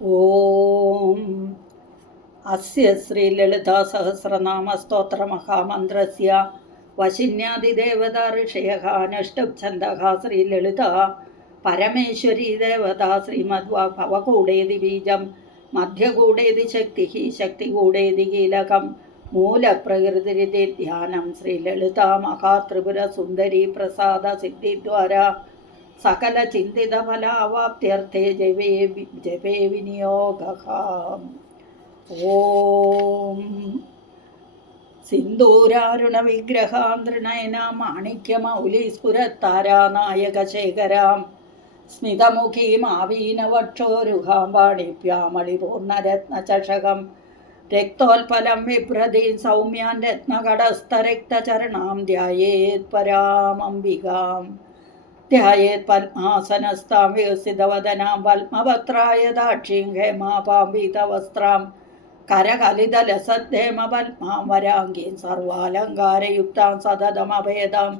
ഓം അസ്യ ശ്രീലളിതാസഹസ്രനാമസ്തോത്രമഹാമന്ത്രസ്യ വശിന്യാദിദേവതാ ഋഷയഃ നഷ്ടഛന്ദഃ ശ്രീലളിത പരമേശ്വരീ ദേവതാ ശ്രീമദ്ഭവകൂടേതി ബീജം മധ്യകൂടേതി ശക്തിഃ ശക്തികൂടേതി കീലകം മൂലപ്രകൃതിരിതി ധ്യാനം ശ്രീലളിത മഹാത്രിപുരസുന്ദരീ പ്രസാദ സിദ്ധിദ്വാരാ സകല ചിന്തിത ഫലാവാപ്ത്യർത്ഥേ ജപേ വിനിയോഗഃ. ഓം സിന്ദൂരാരുണ വിഗ്രഹാന്തൃണയന മാണിക്യമൗലീസ്ഫുരത്താരാനായകശേഖരാം സ്മിതമുഖീമാവീനവക്ഷോരുഹാം വാണിപ്യാമളിപൂർണരത്നചഷകം രക്തോൽപലം വിഭ്രതീം സൗമ്യാൻ രത്നകടസ്ഥരക്തചരണാം ധ്യായേത് പരാമംബികാം ധ്യായേത് പത്മാസനസ്ഥാം വികസിതവദനാം പത്മപത്രായദാക്ഷീം ഹേമാപാംബിതവസ്ത്രാം കരകലിതലസദ്ധേമപത്മാം വരാംഗീം സർവാലങ്കാരയുക്താം സതതമഭേദാം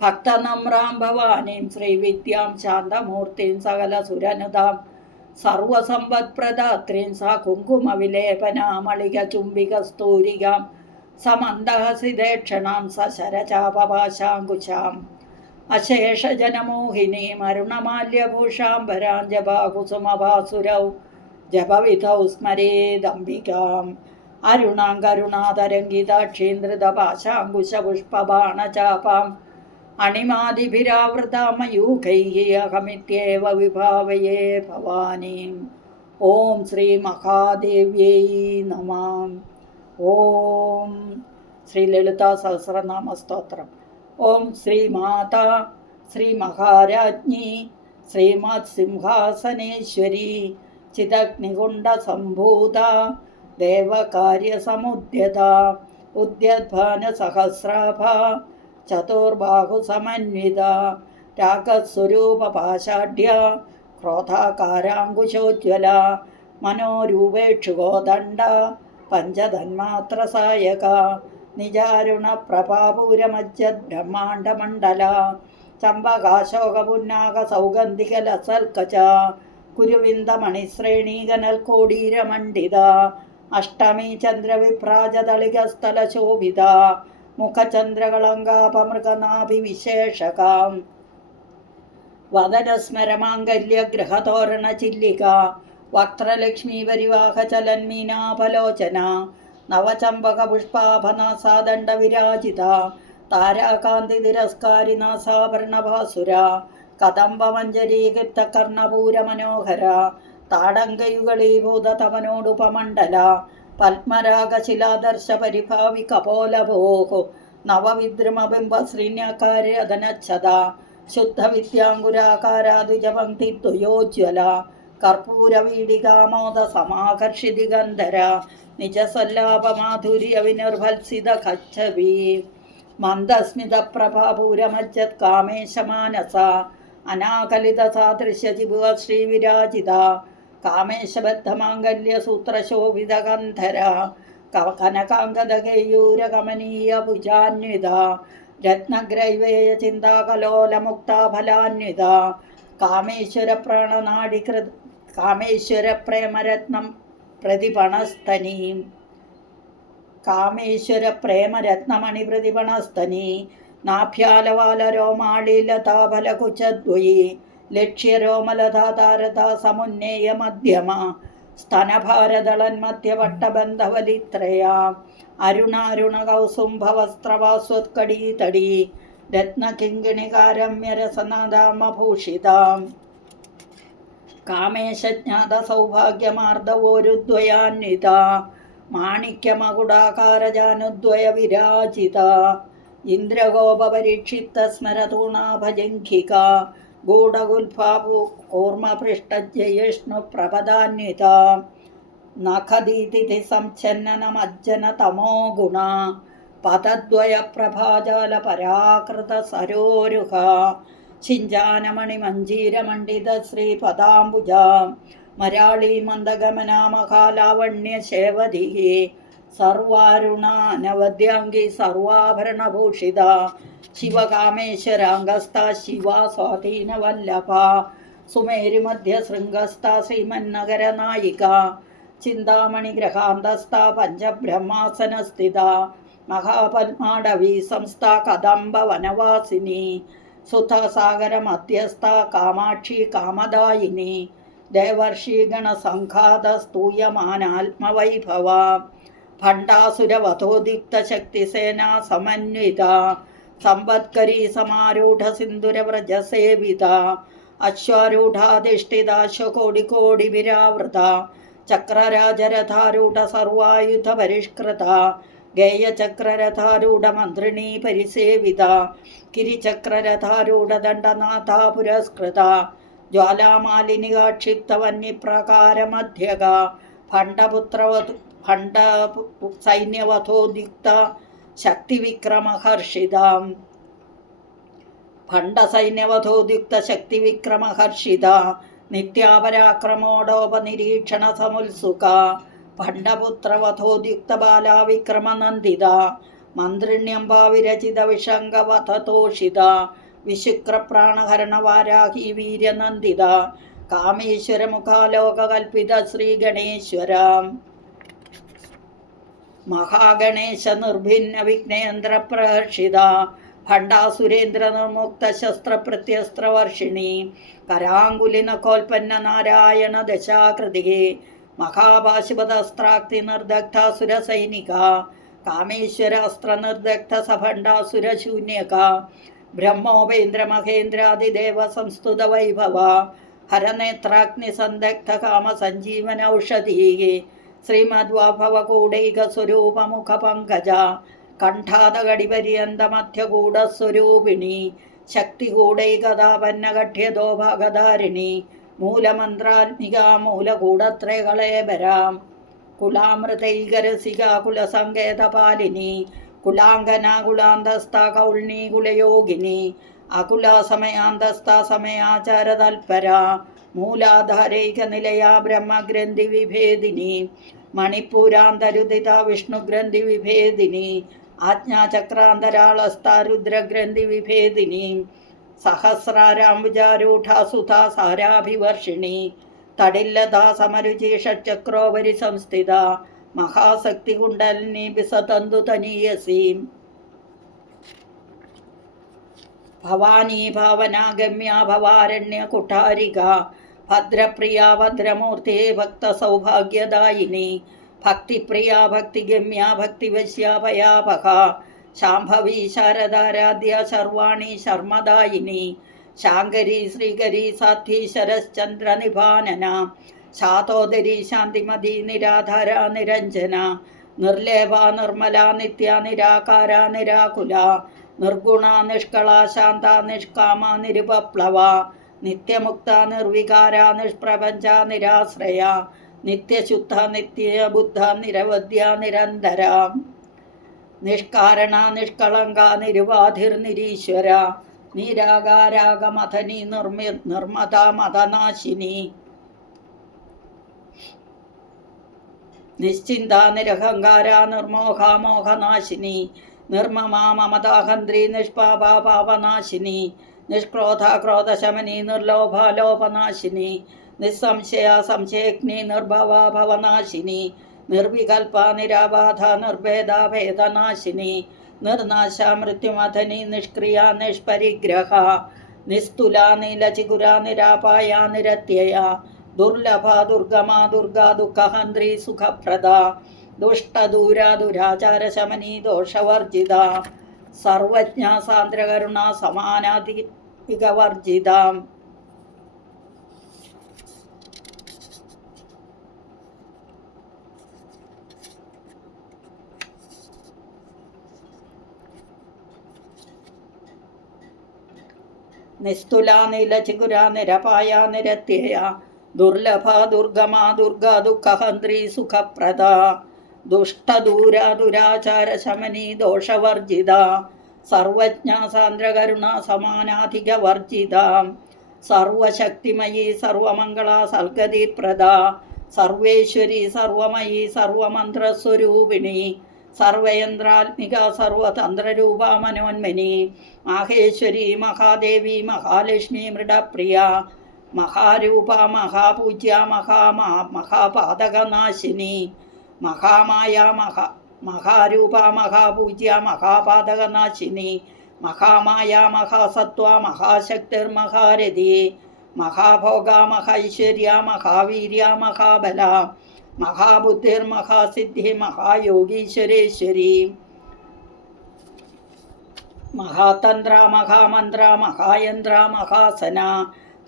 ഭക്തനമ്രാം ഭവാനീം ശ്രീവിദ്യാം ശാന്തമൂർത്തിം സകലസുരനുതാം സർവസമ്പത്പ്രദാത്രീം സാ കുങ്കുമവിലേപനാമളികചുംബികസ്തൂരികാം സമന്ദഹസിതേക്ഷണാം സശരചാപപാശാങ്കുശാം അശേഷജനമോഹിനീം അരുണമാല്യഭൂഷാംബരാം ജപാകുസുമഭാസുരൗ ജപവിധൗ സ്മരേദംബികാം അരുണാം കരുണാതരംഗിതാക്ഷീന്ദ്രിതപാശാങ്കുശപുഷ്പബാണചാപാം അണിമാദിഭിരാവൃതാം മയൂഖൈഃ അഹമിത്യേവ വിഭാവയേ ഭവാനീം. ഓം ശ്രീ മഹാദേവ്യൈ നമഃ. ഓം ശ്രീ ലളിതാ സഹസ്രനാമ സ്തോത്രം. ഓം ശ്രീമാതാ ശ്രീ മഹാരാജ്ഞി ശ്രീമത് സിംഹാസനേശ്വരി ചിദഗ്നികുണ്ഡസംഭൂത ദേവകാര്യസമുദ്യത ഉദ്യദ്ഭാനസഹസ്രാഭ ചതുർബാഹുസമന്വിത രാഗസ്വരൂപപാശാഢ്യ ക്രോധാകാരാങ്കുശോജ്വല മനോരൂപേക്ഷുകോദണ്ഡ പഞ്ചതന്മാത്രസായക നിജാരുണ പ്രഭാപൂരമജ്ജത് ബ്രഹ്മാണ്ഡമണ്ഡല ചമ്പകാശോകപുന്നാക സൗഗന്ധികലസൽക്കച കുരുവിന്ദമണിശ്രേണീകനൽക്കോടീരമണ്ഡിത അഷ്ടമി ചന്ദ്രവിഭ്രാജതളികസ്ഥലശോഭിത മുഖചന്ദ്രകളങ്കാപമൃഗനാഭിവിശേഷകാം വദനസ്മരമാംഗല്യഗ്രഹതോരണചില്ലിക വക്ത്രലക്ഷ്മീപരിവാഹചലന്മീനാഫലോചന നവചമ്പകപുഷ്പാഭനാസാദണ്ഡവിരാജിത താരാകാന്തിതിരസ്കാരിനാസാഭരണഭാസുര കദംബമഞ്ജരീകൃപ്തകർണപൂരമനോഹര താടങ്കയുഗളീഭൂതതമനോടുപമണ്ഡല പത്മരാഗശിലാദർശ പരിഭാവി കപോലഭോः നവവിദ്രുമബിംബശ്രീന്യകാര്യധനച്ഛത ശുദ്ധവിദ്യാങ്കുരാകാരാദ്വിജപംക്തിദ്വയോജ്വല കർപ്പൂരവീടികാമോദസമാകർഷിതിഗന്ധര നിജസല്ലാപമാധുര്യവിനിർഭത്സിത കച്ഛവി മന്ദസ്മിതപ്രഭാപൂരമജ്ജത് കാമേശമാനസ അനാകലിതസാദൃശ്യജിഭുവ ശ്രീവിരാജിത കാമേശബദ്ധമാംഗല്യസൂത്രശോഭിതഗന്ധര കനകാംഗദകേയൂരകമനീയഭുജാന്വിത രത്നഗ്രൈവേയ ചിന്താകലോലമുക്താഫലാന്വിത കാമേശ്വരപ്രാണനാഡികൃത് കാമേശ്വരപ്രേമരത്നം പ്രതിപണസ്തനീം കാമേശ്വരപ്രേമരത്നമണിപ്രതിപണസ്തനീ നാഭ്യാലവാലരോമാളിലതാഫലകുചദ്വയീ ലക്ഷ്യരോമലതാതാരതാ സമുന്നേയ മധ്യമ സ്തനഭാരദളന്മധ്യവട്ടബന്ധവലിത്രയാ അരുണാരുണകൗസുംഭവസ്ത്രവാസ്വത്കടീതടീ രത്നകിങ്കിണികാരമ്യരസനദാമഭൂഷിതാം കാമേശജ്ഞാതസൗഭാഗ്യമാർദ്ദവോരുദ്വയാന്വിത മാണിക്യമകുടാകാരജാനുദ്വയവിരാജിത ഇന്ദ്രഗോപപരീക്ഷിപ്തസ്മരതൂണാഭജംഘിക ഗൂഢഗുൽഫാപു കൂർമ്മപൃഷ്ടജയിഷ്ണുപ്രപദാന്വിത നഖദീതിഥിസംഛന്നനമജ്ജനതമോ ഗുണ പദദ്വയപ്രഭാജാലപരാകൃതസരോരുഹ ശിഞ്ചാനമണിമഞ്ജീരമണ്ഡിത ശ്രീപദാംബുജ മരാളീമന്ദഗമനാമകാലാവണ്യശേവധി സർവാരുണാനവദ്യാംഗി സർവാഭരണഭൂഷിത ശിവകാമേശ്വരാംഗസ്ഥ ശിവ സ്വാധീനവല്ലഭ സുമേരുമധ്യശൃംഗസ്ഥ ശ്രീമന്നഗരനായിക ചിന്താമണിഗ്രഹാന്തസ്ഥ പഞ്ചബ്രഹ്മാസനസ്ഥിത മഹാപത്മാടവീ സംസ്ഥ കദംബവനവാസിനി സുധസാഗരമധ്യസ്ഥ കാമാക്ഷി കാമദായിനി ദേവർഷിഗണസംഘാതസ്തൂയമാനാത്മവൈഭവ ഭണ്ഡാസുരവധോദിക്തശക്തിസേനാ സമന്വിത സമ്പത്കരീ സമാരൂഢസിന്ദുരവ്രജസേവിത അശ്വാരൂഢാധിഷ്ഠിതാശ്വകോടികോടിവിരാവൃത ചക്രരാജരഥാരൂഢ സർവായുധപരിഷ്കൃത ഗേയചക്രരഥാരൂഢമന്ത്രിണീ പരിസേവിത കിരിചക്രരഥാരൂഢദണ്ഡനാഥ പുരസ്കൃത ജ്വാലാമാലിനികാക്ഷിപ്തവന്യപ്രകാരമധ്യക ഭണ്ഡ സൈന്യവധോദിക്ത ശക്തിവിക്രമഹർഷിത ഭണ്ഡസൈന്യവധോദിക്ത ശക്തിവിക്രമഹർഷിത നിത്യാപരാക്രമോടോപനിരീക്ഷണ സമുത്സുക ഭണ്ഡപുത്രവധോദ്യുക്ത ബാലാവിക്രമനന്ദിത മന്ത്രിണ്യംബാവിരചിത വിഷംഗവധതോഷിത വിശുക്രപ്രാണഹരണവാരാഹി വീര്യനന്ദിത കാമേശ്വരമുഖാലോകകൽപ്പിത ശ്രീഗണേശ്വര മഹാഗണേശ നിർഭിന്ന വിഘ്നേന്ദ്രപ്രഹർഷിത ഭണ്ഡാസുരേന്ദ്ര നിർമുക്ത ശസ്ത്രപ്രത്യസ്ത്രവർഷിണി കരാങ്കുലിനകോൽപ്പന്ന നാരായണ ദശാകൃതികേ മഹാപാശുപതസ്ത്രാക്തി നിർദഗ്ധ സുരസൈനിക കാമേശ്വരാസ്ത്ര നിർദഗ്ധ സഭണ്ഡാസുരശൂന്യക ബ്രഹ്മോപേന്ദ്രമഹേന്ദ്രാദിദേവ സംസ്തുത വൈഭവ ഹരനേത്രാഗ്നിസന്ദഗ്ധ കാമസഞ്ജീവനൌഷധീ ശ്രീമദ്വാഭവകൂടൈക സ്വരൂപമുഖ പങ്കജ കണ്ഠാതകടിപര്യന്തമധ്യകൂടസ്വരൂപിണി ശക്തികൂടൈകഥാപന്നകഠ്യതോ ഭാഗധാരിണി മൂലമന്ത്രാത്മിക മൂലകൂടത്രയകളേബരാം കുലാമൃതൈകരസിക കുലസങ്കേതപാലിനി കുലാംഗന കുലാന്തസ്ഥ കൗൾണീ കുലയോഗിനി അകുലാസമയാന്തസ്ഥ സമയാചാരതൽപര മൂലാധാരൈക നിലയ ബ്രഹ്മഗ്രന്ഥി വിഭേദിനി മണിപ്പൂരാന്തരുദിത വിഷ്ണുഗ്രന്ഥി വിഭേദിനി ആജ്ഞാചക്രാന്തരാളസ്ഥ രുദ്രഗ്രന്ഥി വിഭേദിനി സഹസ്രാരാംബുജാരൂഢ സുധാ സാരാഭിവർഷിണി തടില്ലതാ സമരുചി ഷട്ചക്രോപരി സംസ്ഥിത മഹാശക്തി കുണ്ടലിനി ബിസതന്തു തനീയസി ഭവാനി ഭാവനാഗമ്യ ഭവാരണ്യ കുഠാരിക ഭദ്രപ്രിയ ഭദ്രമൂർത്തി ഭക്തസൗഭാഗ്യദായിനി ഭക്തിപ്രിയ ഭക്തിഗമ്യ ഭക്തിവശ്യ ഭയാപഹ ശാംഭവി ശാരദാരാധ്യ ശർവാണി ശർമ്മദായിനി ശാങ്കരി ശ്രീകരി സാധ്വി ശരശ്ചന്ദ്രനിഭാനന ശാതോദരി ശാന്തിമതി നിരാധാര നിരഞ്ജന നിർലേപ നിർമ്മല നിത്യ നിരാകാര നിരാകുല നിർഗുണ നിഷ്കള ശാന്ത നിഷ്കാമ നിരുപപ്ലവ നിത്യമുക്ത നിർവികാര നിഷ്പ്രപഞ്ച നിരാശ്രയ നിത്യശുദ്ധ നിത്യബുദ്ധ നിരവധ്യ നിരന്തര നിഷ്കാരണ നിഷ്കളങ്ക നിരുപാധിർനിരീശ്വര നിരാകാരാഗമഥനി നിർമ്മത മതനാശിനി നിശ്ചിന്ത നിരഹങ്കാര നിർമോഹ മോഹനാശിനി നിർമ്മമാ മമതാഹന്ത്രി നിഷ്പാപ പാപനാശിനി നിഷ്ക്രോധ ക്രോധശമനി നിർലോഭ ലോപനാശിനി നിസ്സംശയ സംശയഗ്നി നിർഭവ ഭവനാശിനി നിർവികൽപ നിരാബാധ നിർഭേദ ഭേദനാശിനി നിർനാശ മൃത്യുമഥനി നിഷ്ക്രിയ നിഷ്പരിഗ്രഹ നിസ്തുല നീലചികുര നിരാപായ നിരത്യയ ദുർലഭ ദുർഗമ ദുർഗാ ദുഃഖഹന്ത്രി സുഖപ്രദ ദുഷ്ടദൂര ദുരാചാരശമനി ദോഷവർജിത സർവജ്ഞ സാന്ദ്രകരുണ സമാനാധികവർജിത നിസ്തുല നീലചികുര നിരപായ നിരത്യയ ദുർലഭ ദുർഗമ ദുർഗാ ദുഃഖഹന്ത്രി സുഖപ്രദ ദുഷ്ടദൂര ദുരാചാരശമനി ദോഷവർജിത സർവജ്ഞ സാന്ദ്രകരുണ സമാനാധികവർജിത സർവശക്തിമയി സർവമംഗള സൽഗതിപ്രദ സർവേശ്വരി സർവമയി സർവമന്ത്രസ്വരൂപിണി സർവയന്ത്രാത്മിക സർവതന്ത്രരൂപ മനോന്മനി മാഹേശ്വരി മഹാദേവി മഹാലക്ഷ്മി മൃഡപ്രിയ മഹാരൂപ മഹാപൂജ്യ മഹാപാതകനാശിനി മഹാമായ മഹാരൂപ മഹാപൂജ്യ മഹാപാതകനാശിനി മഹാമായ മഹാസത്വ മഹാശക്തിർമഹാരഥി മഹാഭോഗ മഹൈശ്വര്യ മഹാവീര്യ മഹാബല മഹാബുദ്ധിർമഹാസിദ്ധി മഹായോഗീശ്വരേശ്വരി മഹാതന്ത്ര മഹാമന്ത്ര മഹായന്ത്ര മഹാസന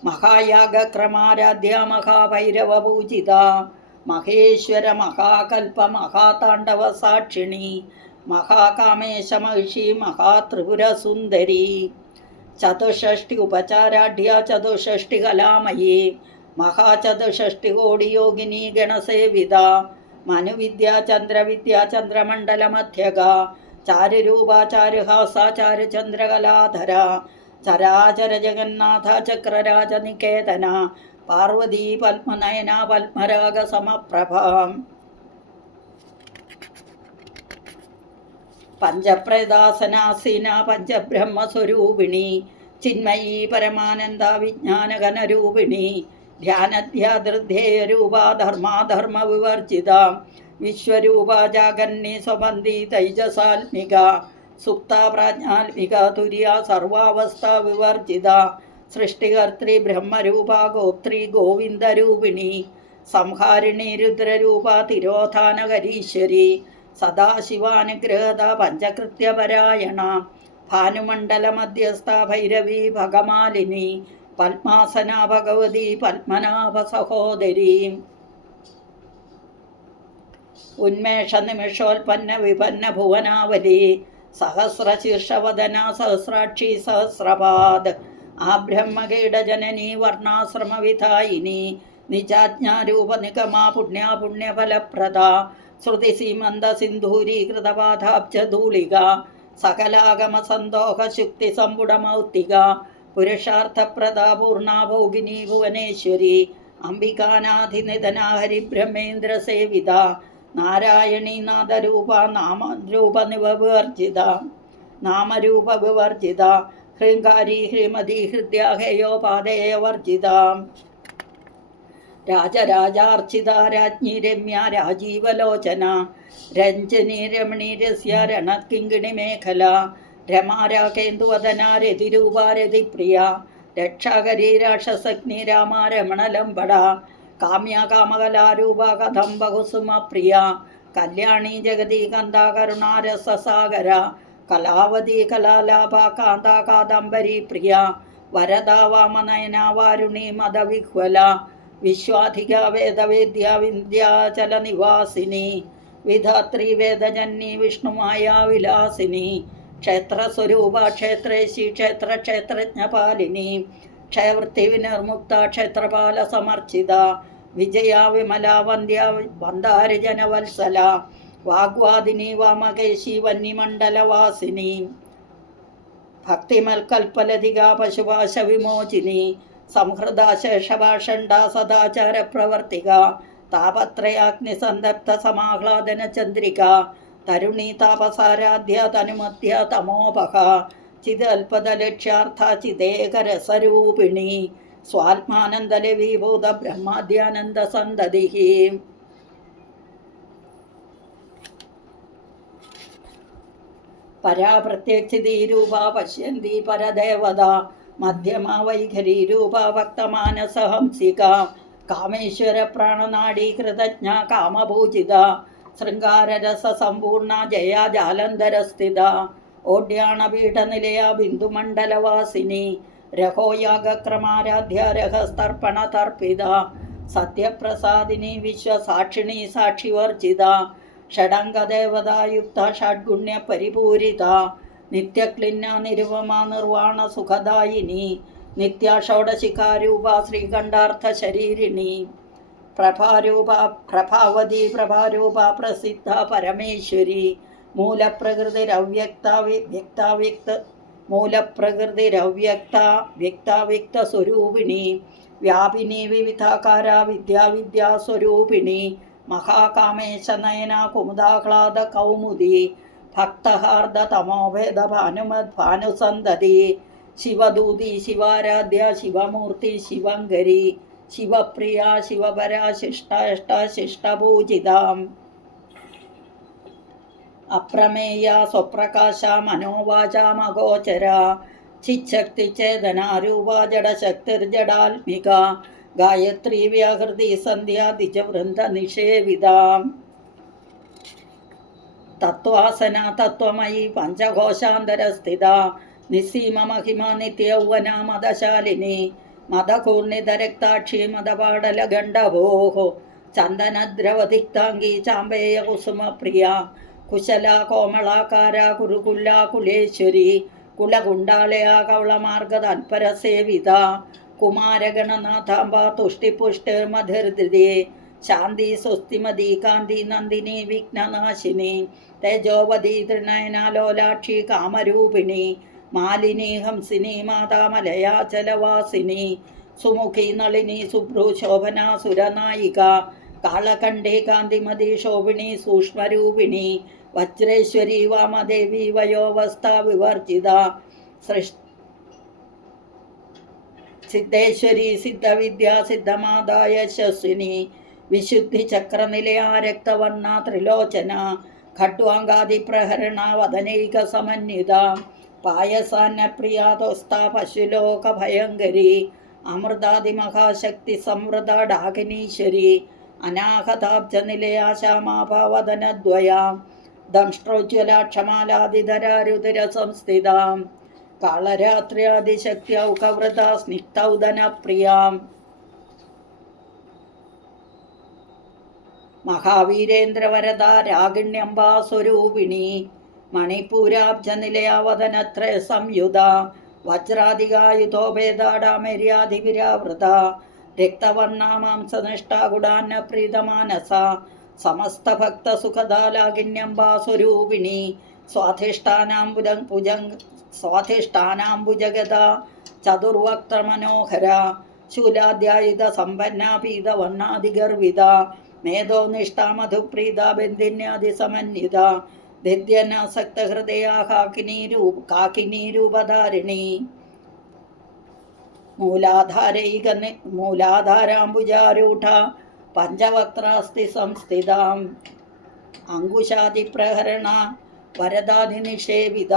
മഹായാഗക്രമാരാധ്യ മഹാഭൈരവപൂജിത മഹേശ്വര മഹാകൽപ മഹാതാണ്ഡവ സാക്ഷിണി മഹാകാമേശ മഹിഷി മഹാത്രിപുരസുന്ദരി ചതുഷ്ഷഷ്ടി ഉപചാരാഢ്യ ചതുഷ്ഷഷ്ടി കലാമയീ മഹാചതുഷ്ഷഷ്ടി കോടി യോഗിനി ഗണസേവിത മനുവിദ്യ ചന്ദ്രവിദ്യ ചന്ദ്രമണ്ഡലമധ്യക ചാരുരൂപ ചാരുഹാസ ചാരുചന്ദ്രകലാധര ചരാചര ജഗന്നാഥ ചക്രരാജനികേതന പാർവതീ പത്മനയന പത്മരാഗ സമപ്രഭ പഞ്ചപ്രേതാസനാസീന പഞ്ചബ്രഹ്മസ്വരൂപിണി ചിന്മയീ പരമാനന്ദ വിജ്ഞാനഘനരൂപിണി ധ്യാനധ്യാധൃധേയരൂപ ധർമാധർമ്മ വിവർജിത വിശ്വരൂപ ജാഗന്നി സ്വബന്ധി തൈജസാത്മിക സുപ്ത പ്രാജ്ഞാത്മിക തുര്യ സർവാവസ്ഥ വിവർജിത സൃഷ്ടികർത്തൃ ബ്രഹ്മരൂപ ഗോത്രി ഗോവിന്ദരൂപിണി സംഹാരിണി രുദ്രരൂപ തിരോധാനകരീശ്വരി സദാശിവാനുഗ്രഹത പഞ്ചകൃത്യപരായണ ഭാനുമണ്ഡലമധ്യസ്ഥ ഭൈരവി ഭഗമാലിനി പത്മാസന ഭഗവതി പത്മനാഭ സഹോദരി ഉന്മേഷ നിമിഷോൽപ്പന്ന വിപന്ന ഭുവനാവലി സഹസ്രശീർഷവദന സഹസ്രാക്ഷി സഹസ്രപാദ് ആബ്രഹ്മകീടജനനി വർണ്ണാശ്രമവിധായിനി നിജാജ്ഞാരൂപ നിഗമാ പുണ്യാ പുണ്യഫലപ്രദ ശ്രുതിസീമന്ത സിന്ധൂരീകൃതപാദാബ്ജധൂളിക സകലാഗമസന്തോഹ ശുക്തി സമ്പുടമൗക്തിക പുരുഷാർത്ഥപ്രദ പൂർണാ ഭോഗിനി ഭുവനേശ്വരി അംബികാനാധിനിധന ഹരിബ്രഹ്മേന്ദ്രസേവിത നാരായണീ നാദരൂപ നാമരൂപ വിവർജിത ഹ്രീങ്കാരി ഹ്രീമതി ഹൃദ്യ ഹേയോപാദേയവർജിത രാജരാജാർച്ചിത രാജ്ഞി രമ്യ രാജീവലോചന രഞ്ജനി രമണി രസ്യ രണക്കിങ്കിണി മേഖല രമാരാകേന്ദുവദന രതിരൂപ രതിപ്രിയ രക്ഷാകരി രാക്ഷസഗ്നി രാമ രമണലംബട കാമ്യ കാമകലാരൂപ കഥം ബഹുസുമപ്രിയ കല്യാണി ജഗതി കന്ദ കരുണാരസസാഗര കലാവതി കലാലാഭ കാന്ത കാദംബരി പ്രിയ വരദ വാമനയന വാരുണി മദവിഹ്വല വിശ്വാധിക വേദവേദ്യ വിന്ധ്യാചല നിവാസിനി വിധാത്രി വേദജന്നി വിഷ്ണുമായ വിലാസിനി ക്ഷേത്രസ്വരൂപ ക്ഷേത്രേശി ക്ഷേത്രജ്ഞപാലിനി ക്ഷയവൃത്തി വിനിർമുക്ത ക്ഷേത്രപാല സമർച്ചിത വിജയ വിമല വന്ധ്യ വന്ദാരിജനവത്സല വാഗ്വാദിനി വാമകേശി വന്യമണ്ഡലവാസിനി ഭക്തിമൽക്കൽപ്പലധിക പശുപാശ വിമോചിനി സംഹൃദ ശേഷഭാഷണ്ട സദാചാര പ്രവർത്തിക താപത്രയാഗ്നിസന്തപ്ത സമാഹ്ലാദന ചന്ദ്രിക തരുണീ താപസാരാധ്യ തനുമധ്യ തമോപഹ ചിദൽപദലക്ഷ്യാർത്ഥ ചിദേകരസരൂപിണി സ്വാത്മാനന്ദലവീഭൂത ബ്രഹ്മാദ്യാനന്ദ സന്തതി പരാപ്രത്യക്ഷിതീരൂപ പശ്യന്തി പരദേവത മധ്യമ വൈഖരീരൂപ ഭക്തമാനസഹംസിക കാമേശ്വര പ്രാണനാഡീ കൃതജ്ഞ കാമഭൂജിത ശൃംഗാരരസസമ്പൂർണ ജയ ജാലന്ധരസ്ഥിത ഓഡ്യാണപീഠനിലയ ബിന്ദുമണ്ഡലവാസിനി രഹോയാഗക്രമാരാധ്യ രഹസ്തർപ്പണ തർപ്പിത സത്യപ്രസാദിനി വിശ്വസാക്ഷിണി സാക്ഷിവർജിത ഷഡംഗദേവതായുക്ത ഷഡ്ഗുണ്യ പരിപൂരിത നിത്യക്ലിന്ന നിരുപമ നിർവാണ സുഖദായിനി നിത്യ ഷോഡശിഖാരൂപ ശ്രീകണ്ഠാർത്ഥ ശരീരിണി പ്രഭാരൂപ പ്രഭാവതി പ്രഭാരൂപ പ്രസിദ്ധ പരമേശ്വരി മൂലപ്രകൃതിരവ്യക്ത വ്യക്താവ്യക്ത സ്വരൂപിണി വ്യാപിനി വിവിധാകാര വിദ്യാസ്വരൂപിണി മഹാകാമേശ നയന കുമുദാഹ്ലാദ കൗമുദി ഭക്തഹാർദ തമോഭേദ ഭാനുമത് ഭാനുസന്തതി ശിവദൂതി ശിവാരാധ്യ ശിവമൂർത്തി ശിവങ്കരി ശിവപ്രിയ ശിവപരാ ശിഷ്ട ശിഷ്ടപൂജിതാം അപ്രമേയ സ്വപ്രകാശ മനോവാചാമഗോചര ചിച്ഛക്തിചേതനാരൂപ ജഡശക്തിർജഡാത്മിക ഗായത്രി വ്യാഹൃതി സന്ധ്യ ദ്വിജവൃന്ദ നിഷേവിതാം തത്വാസന തത്വമയി പഞ്ചഘോഷാന്തരസ്ഥിത നിസ്സീമ മഹിമ നിത്യൗവന മദശാലിനി മദകൂർണിതരക്താക്ഷി മദപാടലഗണ്ഡഭോः ചന്ദനദ്രവതിക്താംഗി ചാമ്പേയ കുസുമപ്രിയ കുശല കോമളാകാര കുരുകുല്ല കുലേശ്വരി കുലകുണ്ടാളയ കവളമാർഗതൽപരസേവിത കുമാരഗണനാഥാംബ തുഷ്ടിപുഷ്ടിർമധിർദൃതി ശാന്തി സ്വസ്തിമതി കാന്തി നന്ദിനി വിഘ്നനാശിനി തേജോവതി ത്രിനയനാലോലാക്ഷി കാമരൂപിണി മാലിനി ഹംസിനി മാതാമലയാചലവാസിനി സുമുഖി നളിനി സുഭ്രു ശോഭന സുരനായിക കാളകണ്ഠേ കാന്തിമതി ശോഭിണി സൂക്ഷ്മരൂപിണി വജ്രേശ്വരി വാമദേവി വയോവസ്ഥ വിവർജിത സിദ്ധേശ്വരി സിദ്ധവിദ്യ സിദ്ധമാതാ യശസ്വിനി വിശുദ്ധി ചക്രനിലയ രക്തവർണ്ണ ത്രിലോചന ഖഡ്വാങ്കാദിപ്രഹരണ വദനൈക സമന്വിത പായസാന്നപ്രിയാതോസ്ത പശുലോക ഭയങ്കരി അമൃതാദിമഹാശക്തി സംവൃത ഡാകിനീശ്വരി അനാഹതാബ്ജനിലയ ശ്യാമാഭാവദനദ്വയ ദംഷ്ട്രോജ്വല ക്ഷമാലാദിധരാരുതിര സംസ്ഥിതാം കാളരാത്ര്യാദിശക്ത്യൗകവൃത സ്നിഗ്ധൗദനപ്രിയാം മഹാവീരേന്ദ്രവരദ രാഗിണ്യംബാ സ്വരൂപിണി മണിപൂരാബ്ജനിലയാവദനത്രയ സംയുത വജ്രാധികായുധോഭേദാഡാമര്യാധിവിരാവൃത രക്തവർണ്ണ മാംസനിഷ്ഠാകുടാന്ന പ്രീതമാനസ സമസ്തഭക്തസുഖദാലാകിന്യംബാ സ്വരൂപിണി സ്വാധിഷ്ഠാനാംബുജഗത ചതുർവക്ത്രമനോഹര ശൂലാധ്യായുധ സമ്പന്ന പീതവർണ്ണാധിഗർവിത മേധോ നിഷ്ഠ മധുപ്രീത ബന്ധിന്യാദിസമന്വിത ദദ്യനാസക്തഹൃദയ കാക്കിനീരൂപധാരിണി മൂലാധാരാംബുജാരൂഢ പഞ്ചവക്ത്രാസ്തി സംസ്ഥിതാം അങ്കുശാദിപ്രഹരണ വരദാധിനിഷേവിത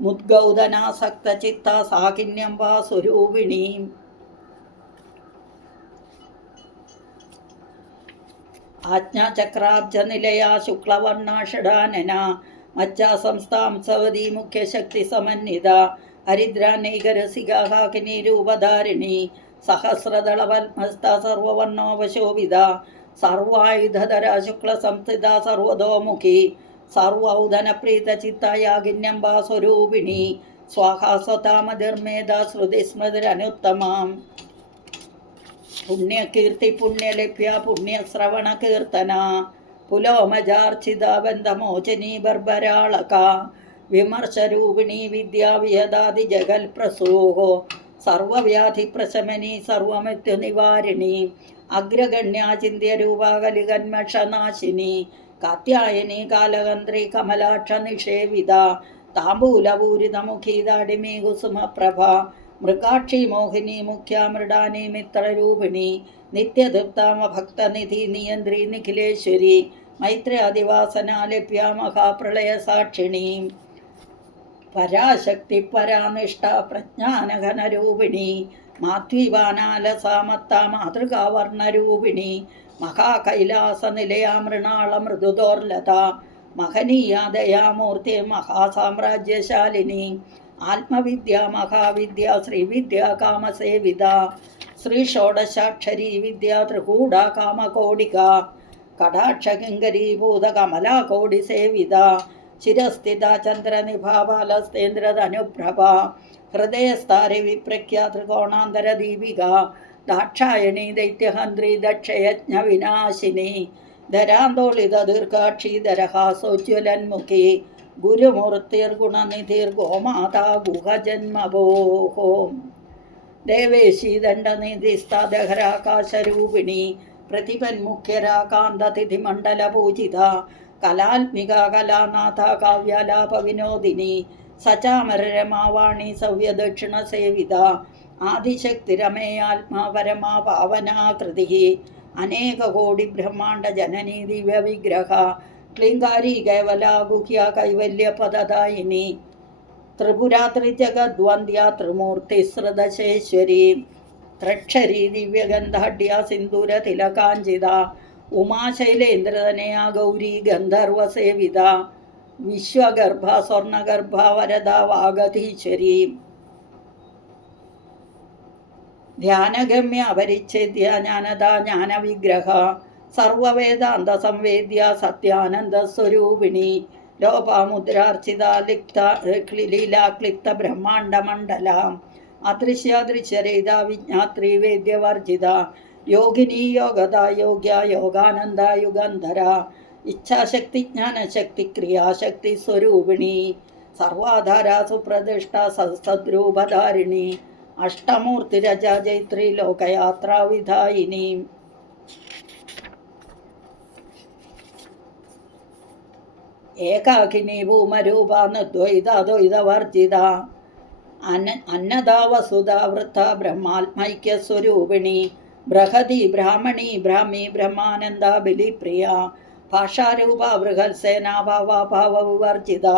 മുദ്ഗൗദനാസക്തചിത്ത സാകിന്യംബാ സ്വരൂപിണി ആജ്ഞാചക്രാബ്ജനിലയ ശുക്ലവർണ്ണാഷഡാനന മജ്ജാസംസ്ഥാംസവതി മുഖ്യശക്തിസമന്വിത ഹരിദ്രാനൈകരസികാകിനീരൂപധാരിണി സഹസ്രദളപത്മസ്ഥ സർവവർണ്ണോപശോഭിത സർവായുധധര ശുക്ലസംസ്ഥിത സർവതോമുഖി സർവൗധനപ്രീതചിത്തായാഗിന്യംബാ സ്വരൂപിണി സ്വാഹാസ്വതാമതിർമേധ ശ്രുതിസ്മൃതിരനുത്തമാം പുണ്യകീർത്തി പുണ്യലഭ്യ പുണ്യശ്രവണകീർത്തന പുലോമജാർച്ചിത ബന്ധമോചനീ ബർബരാളക വിമർശരൂപിണി വിദ്യാവിഹദാതി ജഗൽപ്രസൂഹോ സർവവ്യാധിപ്രശമനി സർവമൃത്യുനിവാരിണി അഗ്രഗണ്യാചിന്യരൂപാകലികന്മഷനാശിനി കാത്യായനി കാലകന്ത്രി കമലാക്ഷനിഷേവിത താംബൂലപൂരിതമുഖി ദാഡിമീ കുസുമപ്രഭ മൃഗാക്ഷി മോഹിനി മുഖ്യാമൃഡാനി മിത്രരൂപിണി നിത്യതൃപ്താമ ഭക്തനിധി നിയന്ത്രി നിഖിലേശ്വരി മൈത്രയാദിവാസനാലഭ്യ മഹാപ്രളയ സാക്ഷിണി പരാശക്തി പരാനിഷ്ഠ പ്രജ്ഞാനഘനരൂപിണി മാധ്വിവാനാലസാമത്ത മാതൃകാവർണ്ണരൂപിണി മഹാകൈലാസനിലയ മൃണാള മൃദുദോർലത മഹനീയാദയാമൂർത്തി മഹാസാമ്രാജ്യശാലിനി ആത്മവിദ്യ മഹാവിദ്യ ശ്രീവിദ്യ കാമസേവിത ശ്രീ ഷോഡശാക്ഷരി വിദ്യ ത്രികൂട കാമകോടിക കടാക്ഷകിങ്കരീഭൂത കമലാകോടിസേവിത ശിരസ്ഥിത ചന്ദ്രനിഭാബാലസ്തേന്ദ്രധനുപ്രഭ ഹൃദയസ്ഥാരി വിപ്രഖ്യ ത്രികോണാന്തര ദീപിക ദാക്ഷായണി ദൈത്യഹന്ത്രി ദക്ഷയജ്ഞ വിനാശിനി ധരാന്തോളിത ദീർഘാക്ഷി ദരഹാസോജ്വലന്മുഖി ഗുരുമൂർത്തിർഗുണനിധിർ ഗോമാതാ ഗുഹജന്മഭോഹോ ദേവേശി ദണ്ഡനിധിസ്തദഹരാകാശരൂപിണി പ്രതിപന്മുഖ്യരാകാന്തതിഥിമണ്ഡലപൂജിത കലാത്മിക കലാനാഥ കാവ്യാലാപവിനോദിനി സചാമരരമാവാണി സവ്യദക്ഷിണസേവിത ആദിശക്തിരമേയാത്മാ പരമാ പാവനാകൃതി അനേകകോടി ബ്രഹ്മാണ്ഡ ജനനി ദിവ്യവിഗ്രഹ ക്ലിങ്കാരി കേവലാ ഗുഹ്യ കൈവല്യപദദായിനി ത്രിപുരാത്രി ജഗദ്വന്ദ്യ ത്രിമൂർത്തിസ്രദശേശ്വരി ത്രക്ഷരി ദിവ്യഗന്ധാഢ്യ സിന്ദൂരതിലകാഞ്ചിത ഉമാശൈലേന്ദ്രതനയാ ഗൗരി ഗന്ധർവസേവിത വിശ്വഗർഭ സ്വർണഗർഭ വരദ വാഗധീശ്വരി ധ്യാനഗമ്യ അപരിച്ഛേദ്യ ജ്ഞാനദ ജ്ഞാനവിഗ്രഹ സർവവേദാന്ത സംവേദ്യ സത്യാനന്ദസ്വരൂപിണി ലോപാമുദ്രാർച്ചിത ലിപ്ത ലീലാക്ലിപ്ത ബ്രഹ്മാണ്ഡമണ്ഡല അദൃശ്യാദൃശ്യരഹിത വിജ്ഞാത്രി വേദ്യവർജിത യോഗിനി യോഗദ യോഗ്യ യോഗാനന്ദ യുഗന്ധര ഇച്ഛാശക്തി ജ്ഞാനശക്തി ക്രിയാശക്തി സ്വരൂപിണി സർവാധാര സുപ്രതിഷ്ഠ സദ്രൂപധാരിണി അഷ്ടമൂർത്തിരജ ജൈത്രി ലോകയാത്രാവിധായിനി ഏകാകിനി ഭൂമരൂപ നിർദ്വൈതദ്വൈതവർജിത അന്നദാ വസുധ വൃത്ത ബ്രഹ്മാത്മൈക്യസ്വരൂപിണി ബൃഹതി ബ്രാഹ്മണി ബ്രാഹ്മി ബ്രഹ്മാനന്ദ ബലിപ്രിയ ഭാഷാരൂപ ബൃഹത്സേന ഭാവവിവർജിത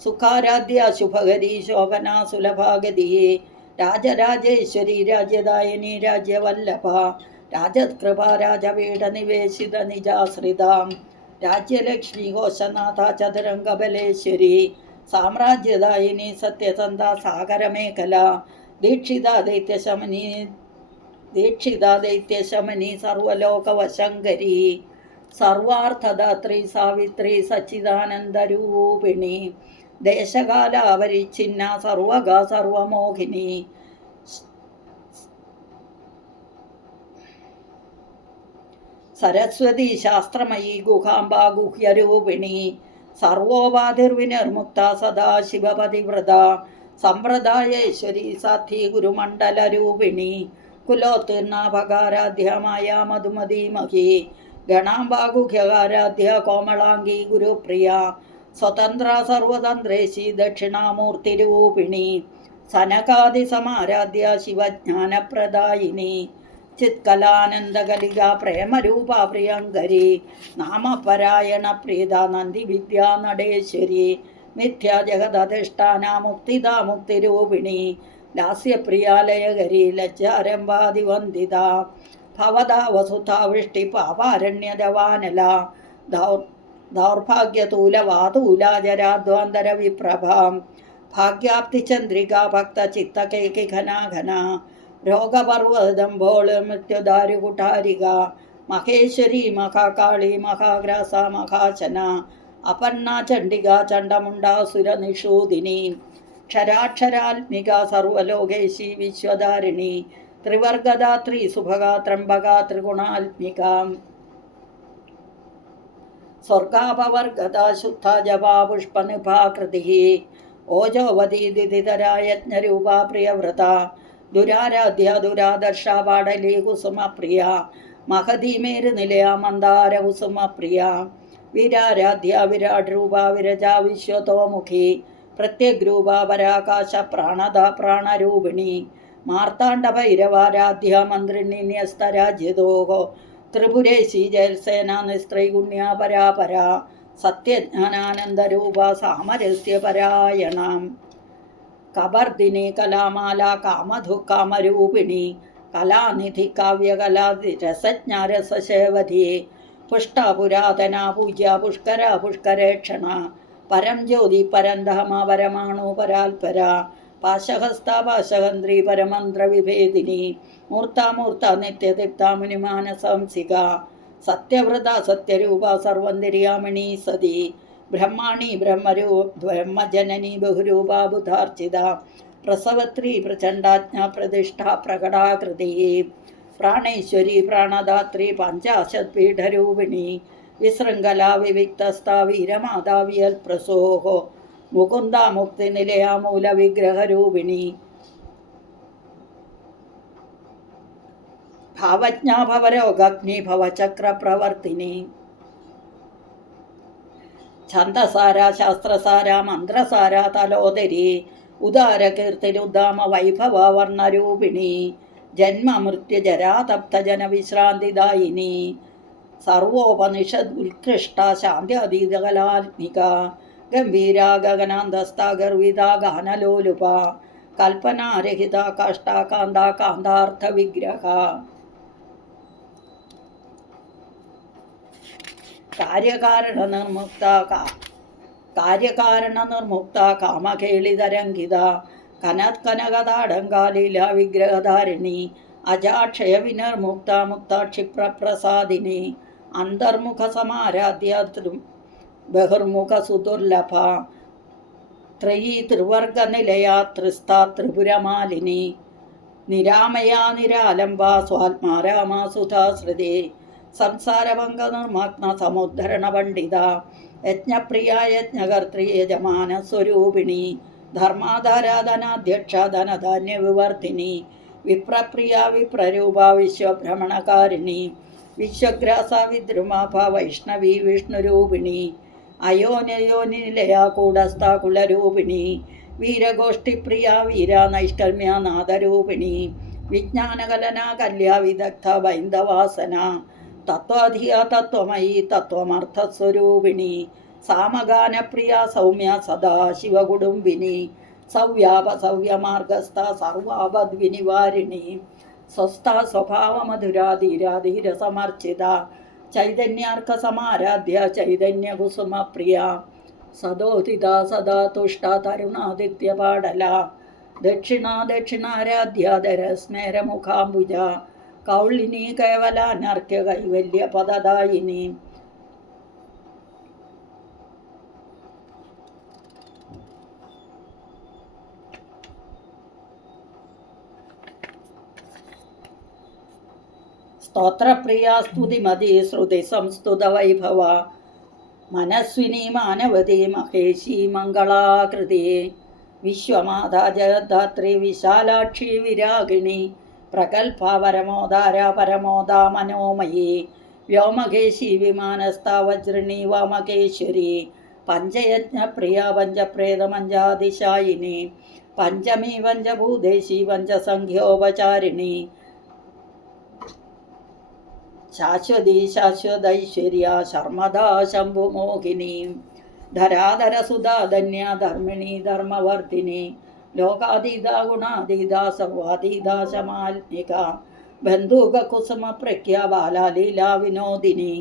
സുഖാരാധ്യ ശുഭകരി ശോഭന സുലഭാഗതി രാജരാജേശ്വരി രാജ്യദായിനി രാജ്യവല്ലഭ രാജകൃപ രാജപീഠ നിവേശിത നിജാശ്രിത രാജ്യലക്ഷ്മി ഘോഷനാഥ ചതുരംഗബലേശ്വരി സാമ്രാജ്യദായിനി സത്യസന്ധ സാഗരമേഖല ദീക്ഷിത ദൈത്യശമനി സർവലോകവശങ്കരി സർവാർത്ഥദാത്രി സാവിത്രി സച്ചിദാനന്ദരൂപിണി ദേശകാലാവരിച്ഛിന്ന സർവഗ സർവമോഹിനി സരസ്വതി ശാസ്ത്രമയി ഗുഹാംബ ഗുഹ്യരൂപിണി സർവോപാധിർവിനിർമുക്ത സദാശിവപതിവ്രത സമ്പ്രദായേശ്വരി സാധ്വി ഗുരുമണ്ഡലരൂപിണി കുലോത്തീർണ ഭകാരാധ്യമായ മധുമതീമഹി ഗണാംബ ഗുഹ്യകാരാധ്യ കോമളാംഗി ഗുരുപ്രിയ സ്വതന്ത്ര സർവതന്ത്രേശി ദക്ഷിണാമൂർത്തിരൂപിണി സനകാദിസമാരാധ്യ ശിവജ്ഞാനപ്രദായിനി ചിത്കലാനന്ദകലിക പ്രേമരൂപ പ്രിയങ്കരി നാമപരായണ പ്രീത നന്ദി വിദ്യാ നടേശ്വരി മിഥ്യ ജഗദധിഷ്ഠാന മുക്തിദ മുക്തിരൂപിണി ലാസ്യപ്രിയാലയകരി ലജ്ജാരംഭാതിവന്ദിത ഭവതാ വസുധ വൃഷ്ടി പാപാരണ്യദവാനല ദൗർഭാഗ്യതൂലവാതൂലാജരാദ്വാന്തര വിപ്രഭാം ഭാഗ്യാപ്തിചന്ദ്രിക ഭക്തചിത്തകൈകിഘനാഘന രോഗപർവ്വതംഭോള് മൃത്യുദാരുകുഠാരിക മഹേശ്വരി മഹാകാളി മഹാഗ്രാസ മഹാചന അപർണ ചണ്ഡിക ചണ്ഡമുണ്ടാസുരനിഷൂദിനി ക്ഷരാക്ഷരാത്മിക സർവലോകേശി വിശ്വധാരിണി ത്രിവർഗദാത്രി സുഭഗ ത്രംബക ത്രിഗുണാത്മിക സ്വർഗാപവർഗദ ശുദ്ധ ജപാ പുഷ്പനിഭാകൃതി ഓജോവതി ദിതിതരായജ്ഞരൂപ പ്രിയവ്രത ദുരാരാധ്യ ദുരാദർശ പാടലി കുസുമപ്രിയ മഹതീമേര് നിലയ മന്ദാര കുസുമപ്രിയ വിരാരാധ്യ വിരാട് രൂപ വിരജ വിശ്വതോമുഖി പ്രത്യഗ്രൂപ പരാകാശ പ്രാണദ പ്രാണരൂപിണി മാർത്താണ്ഡ ഭൈരവാരാധ്യ മന്ത്രിണി ന്യസ്തരാജ്യതോഹോ ത്രിപുരേശി ജയൽസേന നിസ്ത്രൈഗുണ്യ പരാപര സത്യജ്ഞാനാനന്ദരൂപ സാമരസ്യപരായണം കബർദിനി കലാമാല കാമധു കാമരൂപിണി കലാനിധി കാവ്യകലാ രസജ്ഞാരസേവധി പുഷ്ട പുരാതന പൂജ്യ പുഷ്കര പുഷ്കരേക്ഷണ പരം ജ്യോതി പരന്തഹമ പരമാണു പരാൽപര പാശഹസ്ത പാശഹന്ത്രി പരമന്ത്ര വിഭേദിനി മൂർത്താമൂർത്ത നിത്യദിപ്ത മുനിമാനസംസിക സത്യവ്രത സത്യരൂപ സർവന്തിര്യാമിണി സതി ബ്രഹ്മാണി ബ്രഹ്മജനനി ബഹുരൂപ ബുധാർച്ചിത പ്രസവത്രി പ്രചണ്ഡാജ്ഞ പ്രതിഷ്ഠ പ്രകടാകൃതി പ്രാണേശ്വരി പ്രാണദാത്രി പഞ്ചാശത്പീഠരൂപിണി വിശൃംഖല വിവിക്തസ്ഥ വീരമാതാവിയൽ പ്രസോഹോ മുകുന്ദ മുക്തിനിലയ മൂലവിഗ്രഹരൂപിണി ഭാവജ്ഞാഭവരോഗഗ്നി ഭവചക്രപ്രവർത്തിനി ഛന്ദസാര ശാസ്ത്രസാര മന്ത്രസാര തലോദരി ഉദാരകീർത്തിരുദ്ധാമ വൈഭവ വർണ്ണരൂപിണി ജന്മമൃത്യുജരാതപ്തജനവിശ്രാന്തിദായിനി സർവോപനിഷദ് ഉത്കൃഷ്ട ശാന്ത്യതീതകലാത്മിക ഗംഭീര ഗഗനാന്തസ്ഥ ഗർവിത ഗാനലോലുപ കൽപ്പനാരഹിത കാഷ്ടാകാന്ത കാന്താർത്ഥ വിഗ്രഹ കാര്യകാരണ നിർമുക്ത കാമകേളിതരംഗിത കനകതാടങ്കാലീല വിഗ്രഹധാരിണി അജാക്ഷയ വിനിർമുക്ത മുക്താക്ഷിപ്രസാദിനി അന്തർമുഖ സമാരാധ്യ ബഹിർമുഖ സുദുർലഭ ത്രയീ ത്രിവർഗനിലയ ത്രിസ്താ ത്രിപുരമാലിനി നിരാമയാ നിരാലംബ സ്വാത്മാരാമ സുധാശ്രുതി സംസാരഭംഗ നിർമാഗ്ന സമുദ്ധരണ പണ്ഡിത യജ്ഞപ്രിയ യജ്ഞകർത്തൃ യജമാന സ്വരൂപിണി ധർമാധാരാധനാധ്യക്ഷ ധനധാന്യ വിവർദ്ധിനി വിപ്രപ്രിയ വിപ്രരൂപ വിശ്വഭ്രമണകാരിണി വിശ്വഗ്രാസ വിദ്രുമാഭ വൈഷ്ണവി വിഷ്ണുരൂപിണി അയോനിലയ കൂടസ്ഥ കുലരൂപിണി വീരഗോഷ്ഠിപ്രിയ വീര നൈഷ്കർമ്മ്യ നാദരൂപിണി വിജ്ഞാനകലന കല്യ വിദഗ്ധ ബൈന്ദവാസന തത്വാധിയ തത്വമയി തത്വമർത്ഥസ്വരൂപിണി സാമഗാനപ്രിയ സൗമ്യ സദാശിവകുടുംബിനി സൗവ്യാപസൗവ്യമാർഗസ്ഥ സർവാപദ്വിനിവാരിണി സ്വസ്ഥ സ്വഭാവമധുരാധീരാധീരസമർച്ചിത ചൈതന്യാർക്കസമാരാധ്യ ചൈതന്യകുസുമപ്രിയ സദോദിത സദാ തുഷ്ട തരുണാദിത്യപാടല ദക്ഷിണാരാധ്യാധര സ്മേരമുഖാംബുജ കൗളിനി കേവലാനർക്യ കൈവല്യ പദദായിനി സ്തോത്രപ്രിയ സ്തുതിമതി ശ്രുതി സംസ്തുത വൈഭവ മനസ്വിനി മാനവതി മഹേശി മംഗളാകൃതി വിശ്വമാതാ ജഗദ്ധാത്രി വിശാലാക്ഷി വിരാഗിണി പ്രഗൽഭ പരമോദാര പരമോദാ മനോമയി വ്യോമകേശി വിമാനസ്ഥ വജ്രിണി വാമകേശ്വരി പഞ്ചയജ്ഞപ്രിയ പഞ്ചപ്രേതമഞ്ചാതിശായിനി പഞ്ചമി പഞ്ചഭൂതേശി പഞ്ചസംഖ്യോപചാരിണി ശാശ്വതി ശാശ്വതൈശ്വര്യ ശർമ്മദാ ശംഭുമോഹിനി ധരാധരസുധാധന്യ ധർമ്മിണി ധർമ്മവർദ്ധിനി ലോകാതീത ഗുണാതീത സർവാതീത ശമാത്മിക ബന്ധുകുസുമപ്രഖ്യ ബാലാലീലാ വിനോദിനി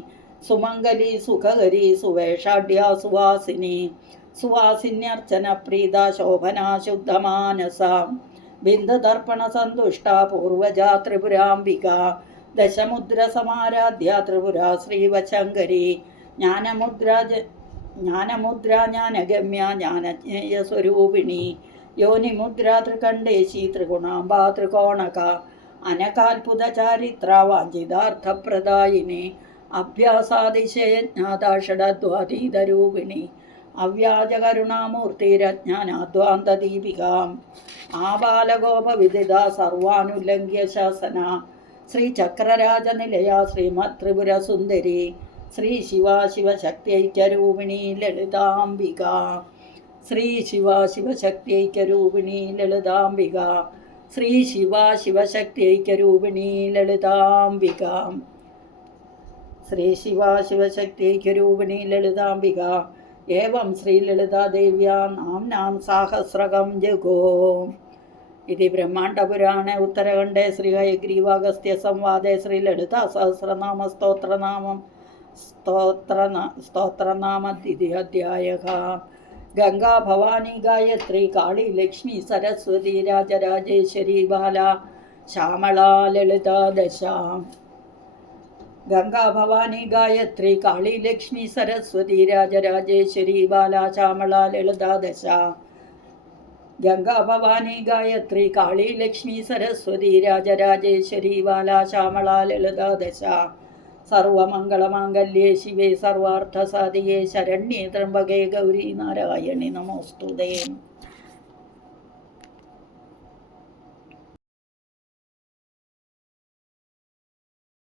സുമംഗലി സുഖകരി സുവേഷാഢ്യ സുവാസിനി സുവാസിന്യർച്ചന പ്രീത ശോഭന ശുദ്ധമാനസ ബിന്ദുതർപ്പണ സന്തുഷ്ട പൂർവജ ത്രിപുരാംബിക ദശമുദ്ര സമാരാധ്യ ത്രിപുര ശ്രീവശങ്കരി ജ്ഞാനമുദ്ര ജ്ഞാനഗമ്യ ജ്ഞാനജ്ഞേയ സ്വരൂപിണി യോനിമുദ്ര ത്രികണ്ഠേശി ത്രിഗുണാംബ ത്രികോണക അനകാത്ഭുത ചാരിത്ര വാഞ്ചിതാർത്ഥപ്രദായിനി അഭ്യാസാതിശയജ്ഞാതാഷഡദ്വാതീതരൂപിണി അവ്യാജകരുണാമൂർത്തിരജ്ഞാനാദ്വാന്തദീപികാം ആബാലഗോപവിദിത സർവാനുലംഘ്യ ശാസന ശ്രീചക്രരാജനിലയ ശ്രീമത് ത്രിപുര സുന്ദരി ശ്രീ ശിവശക്തിഐക്യരൂപിണി ലളിതാംബിക ശ്രീ ശിവശക്തിഐക്യരൂപിണി ലളിതാംബിക ശ്രീ ശിവശക്തിഐക്യരൂപിണി ലളിതാംബിക ശ്രീ ശിവശക്തിഐക്യരൂപിണി ലളിതാംബിക ഏവം ശ്രീലളിതാദേവ്യാ നാംനാം സാഹസ്രകം ജഗോ ഇതി ബ്രഹ്മാണ്ഡപുരാണേ ഉത്തരഖണ്ഡേ ശ്രീ ഹയഗ്രീവാഗസ്ത്യ സംവാദേ ശ്രീലളിതാ സഹസ്രനാമ സ്തോത്രനാമദ്വിതീയോധ്യായഃ ഗംഗാ ഭവാനി ഗായത്രി കാളി ലക്ഷ്മി സരസ്വതി രാജരാജേശ്വരി ബാല ശ്യാമളാ ലളിതാ ദശ ഗംഗാ ഭവാനി ഗായത്രി കാളി ലക്ഷ്മി സരസ്വതി രാജരാജേശ്വരി ബാല ശ്യാമളാ ലളിതാ ദശ ഗംഗാ ഭവാനി ഗായത്രി കാളി ലക്ഷ്മി സരസ്വതി രാജരാജേശ്വരി ബാല ശ്യാമളാ ലളിതാ ദശ സർവമംഗളമാംഗല്യേ ശിവേ സർവാർത്ഥസാധികേ ശരണ്യേ ത്രംബകേ ഗൗരി നാരായണി നമോസ്തുതേ.